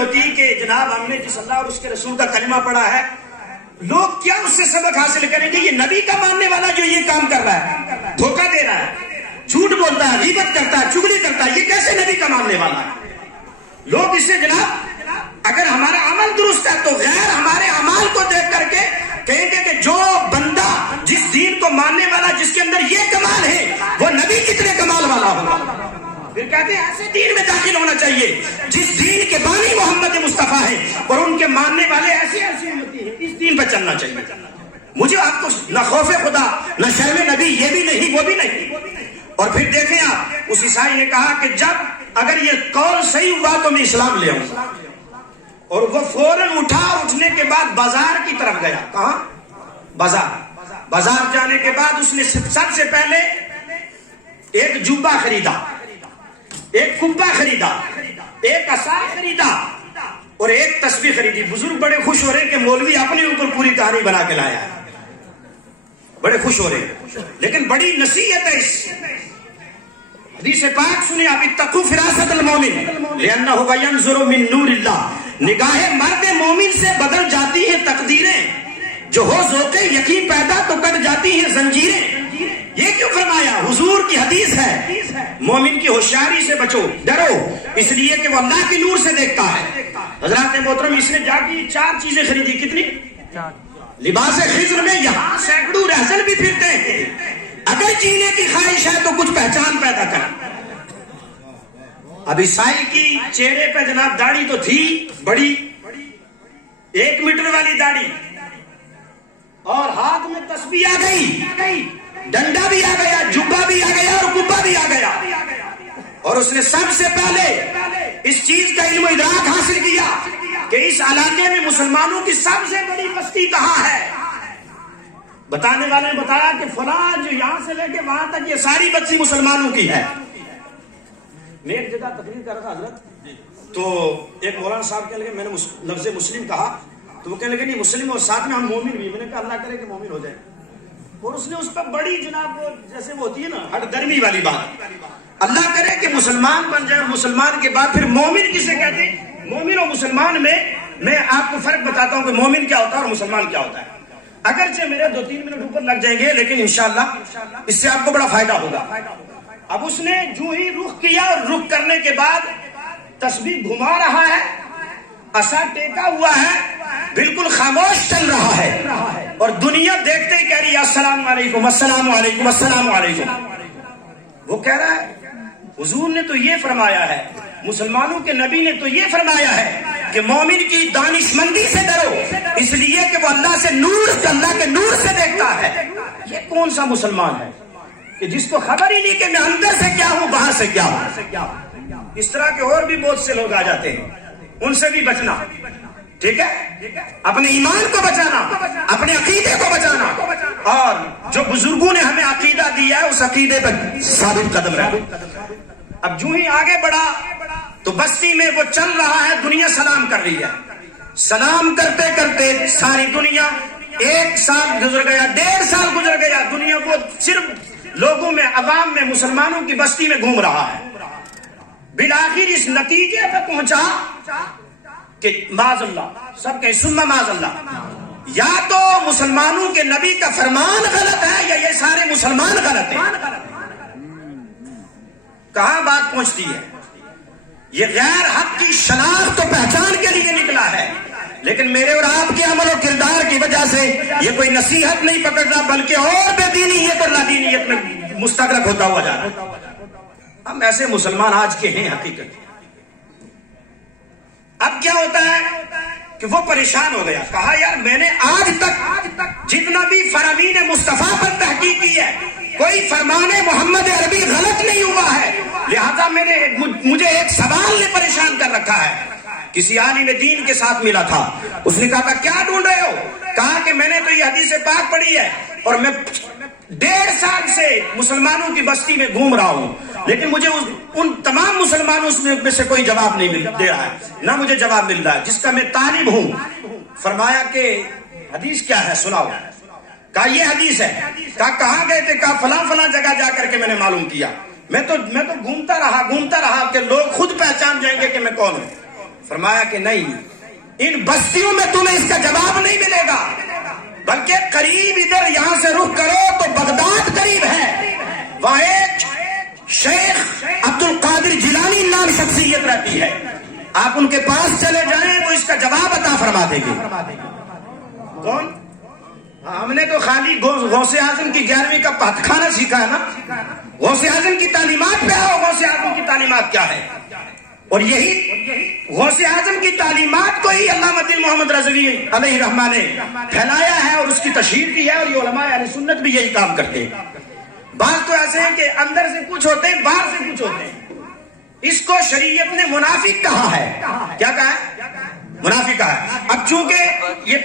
ہوتی کہ جناب ہم نے جس اللہ اور اس کے رسول کا کلمہ پڑھا ہے، لوگ کیا اس سے سبق حاصل کریں گے؟ یہ نبی کا ماننے والا جو یہ کام کر رہا ہے، دھوکہ دے رہا ہے، جھوٹ بولتا ہے، غیبت کرتا ہے، چگلی کرتا ہے، یہ کیسے نبی کا ماننے والا ہے؟ لوگ اس سے جناب اگر ہمارا عمل درست ہے تو غیر ہمارے عمل کو دیکھ کر کے کہیں گے کہ جو بندہ جس دین کو ماننے والا، جس کے اندر یہ کمال ہے، وہ نبی کتنے کمال والا ہوگا۔ پھر کہتے ہیں ایسے دین میں داخل ہونا چاہیے جس دین کے بانی محمد مصطفیٰ ہے اور ان کے ماننے والے ایسے ایسے امتی ہیں، اس دین پہ چلنا چاہیے۔ مجھے آپ کو نہ خوف خدا نہ شرم نبی، یہ بھی نہیں وہ بھی نہیں۔ اور پھر دیکھیں آپ، اس عیسائی نے کہا کہ جب اگر یہ قول صحیح ہوا تو میں اسلام لے آؤں، اور وہ فوراً اٹھنے کے بعد بازار کی طرف گیا۔ کہاں؟ بازار جانے کے بعد اس نے سب سے پہلے ایک جوبہ خریدا، ایک کبا خریدا، ایک عصا خریدا اور ایک تسبیح خریدی۔ بزرگ بڑے خوش ہو رہے ہیں کہ مولوی اپنے اوپر پوری کہانی بنا کے لایا ہے، بڑے خوش ہو رہے ہیں، لیکن بڑی نصیحت ہے اس حدیث پاک سنیں آپ، اتقوا فراست المومن لأنہ ینظر من نور اللہ۔ نگاہ مرد مومن سے بدل جاتی ہیں تقدیریں، جو ہو ذوق یقین پیدا تو کٹ جاتی ہیں زنجیریں۔ یہ کیوں فرمایا؟ حضور کی حدیث ہے، مومن کی ہوشیاری سے بچو، ڈرو، اس لیے کہ وہ اللہ کی نور سے دیکھتا ہے۔ حضرات محترم، اس نے جا کے 4 چیزیں خریدی۔ کتنی؟ لباس خضر میں یہاں سینکڑوں رہزن بھی پھرتے ہیں، اگر جینے کی خواہش ہے تو کچھ پہچان پیدا کریں۔ اب عیسائی کی چہرے پہ جناب داڑھی تو تھی بڑی، 1 میٹر والی داڑھی، اور ہاتھ میں تسبیح آ گئی، ڈنڈا بھی آ گیا، جبہ بھی آ گیا اور کبا بھی آ گیا، اور اس نے سب سے پہلے اس چیز کا علم و ادراک حاصل کیا کہ اس علاقے میں مسلمانوں کی سب سے بڑی بستی کہاں ہے۔ بتانے والے نے بتایا کہ فلاں جو یہاں سے لے کے وہاں تک یہ ساری بستی مسلمانوں کی ہے۔ میں ایک جگہ تقریر کر رہا تھا حضرت، تو ایک مولانا صاحب کہنے لگے، میں نے لفظ مسلم کہا تو وہ کہنے لگے نہیں مسلم اور ساتھ میں ہم مومن بھی۔ میں نے کہا اللہ کرے کہ مومن ہو جائے، اور اس نے اس پر بڑی جناب وہ جیسے وہ ہوتی ہے نا ہٹ درمی والی بات، اللہ کرے کہ مسلمان بن جائے، مسلمان کے بعد پھر مومن کسے کہتے ہیں؟ مومن اور مسلمان میں آپ کو فرق بتاتا ہوں کہ مومن کیا ہوتا ہے اور مسلمان کیا ہوتا ہے۔ اگرچہ میرے 2-3 منٹ اوپر لگ جائیں گے، لیکن انشاءاللہ اس سے آپ کو بڑا فائدہ ہوگا۔ اب اس نے جو ہی رخ کیا اور رخ کرنے کے بعد تسبیح گھما رہا ہے، عصا ٹیکا ہوا ہے، بالکل خاموش چل رہا ہے، اور دنیا دیکھتے ہی کہہ رہی ہے السلام علیکم السلام علیکم السلام علیکم۔ وہ کہہ رہا ہے حضور نے تو یہ فرمایا ہے، مسلمانوں کے نبی نے تو یہ فرمایا ہے کہ مومن کی دانش مندی سے ڈرو، اس لیے کہ وہ اللہ سے اللہ کے نور سے دیکھتا ہے۔ یہ کون سا مسلمان ہے کہ جس کو خبر ہی نہیں کہ میں اندر سے کیا ہوں باہر سے کیا ہوں؟ اس طرح کے اور بھی بہت سے لوگ آ جاتے ہیں، ان سے بھی بچنا، ٹھیک ہے؟ اپنے ایمان کو بچانا، اپنے عقیدے کو بچانا، اور جو بزرگوں نے ہمیں عقیدہ دیا ہے اس عقیدے پر ثابت قدم رہنا۔ اب جو ہی آگے بڑھا تو بستی میں وہ چل رہا ہے، دنیا سلام کر رہی ہے، سلام کرتے کرتے ساری دنیا 1 سال گزر گیا، 1.5 سال گزر گیا، دنیا وہ صرف لوگوں میں، عوام میں، مسلمانوں کی بستی میں گھوم رہا ہے۔ بالآخر اس نتیجے پہ پہنچا کہ معاذ اللہ، سب کہیں ثم معاذ اللہ، یا تو مسلمانوں کے نبی کا فرمان غلط ہے یا یہ سارے مسلمان غلط ہیں۔ کہاں بات پہنچتی ہے؟ یہ غیر حق کی شناخت و پہچان کے لیے نکلا ہے، لیکن میرے اور آپ کے عمل و کردار کی وجہ سے یہ کوئی نصیحت نہیں پکڑنا، بلکہ اور بے دینیت اور لادینیت میں مستغرق ہوتا ہوا جا رہا ہے۔ ہم ایسے مسلمان آج کے ہیں حقیقت۔ اب کیا ہوتا ہے کہ وہ پریشان ہو گیا، کہا یار میں نے آج تک جتنا بھی فرامین مصطفیٰ پر تحقیق کی ہے، کوئی فرمان محمد عربی غلط نہیں ہوا ہے، لہذا مجھے ایک سوال نے پریشان کر رکھا ہے۔ کسی عالم دین کے ساتھ ملا تھا، اس نے کہا کیا ڈھونڈ رہے ہو؟ کہا کہ میں نے تو یہ حدیث پاک پڑھی ہے اور میں 1.5 سال سے مسلمانوں کی بستی میں گھوم رہا ہوں، لیکن مجھے ان تمام مسلمانوں میں سے کوئی جواب نہیں دے رہا ہے، نہ مجھے جواب مل رہا ہے جس کا میں طالب ہوں۔ فرمایا کہ حدیث کیا ہے سناؤ۔ کہا یہ حدیث ہے۔ کہا کہاں گئے تھے؟ کہا فلاں فلاں جگہ جا کر کے میں نے معلوم کیا، میں تو گھومتا رہا کہ لوگ خود پہچان جائیں گے کہ میں کون ہوں۔ فرمایا کہ نہیں، ان بستیوں میں تمہیں اس کا جواب نہیں ملے گا، بلکہ قریب ادھر یہاں سے رخ کرو تو بغداد قریب ہے، وہاں ایک شیخ عبد القادر جیلانی نام شخصیت رہتی ہے، آپ ان کے پاس چلے جائیں وہ اس کا جواب عطا فرما دیں گے۔ کون؟ ہم نے تو خالی غوث اعظم کی 11ویں کا پت کھانا سیکھا ہے نا، غوث اعظم کی تعلیمات پہ آؤ، غوث اعظم کی تعلیمات کیا ہے، اور یہی غوث اعظم کی تعلیمات کو ہی علامہ دین محمد رضوی علیہ الرحمہ نے پھیلایا ہے اور اس کی تشہیر کی ہے، اور یہ علماء اہل سنت بھی یہی کام کرتے ہیں۔ بعض تو ایسے ہیں کہ اندر سے کچھ ہوتے ہیں باہر سے کچھ ہوتے ہیں، اس کو شریعت نے منافق کہا ہے۔ کیا کہا ہے؟ منافق کہا ہے۔ اب چونکہ یہ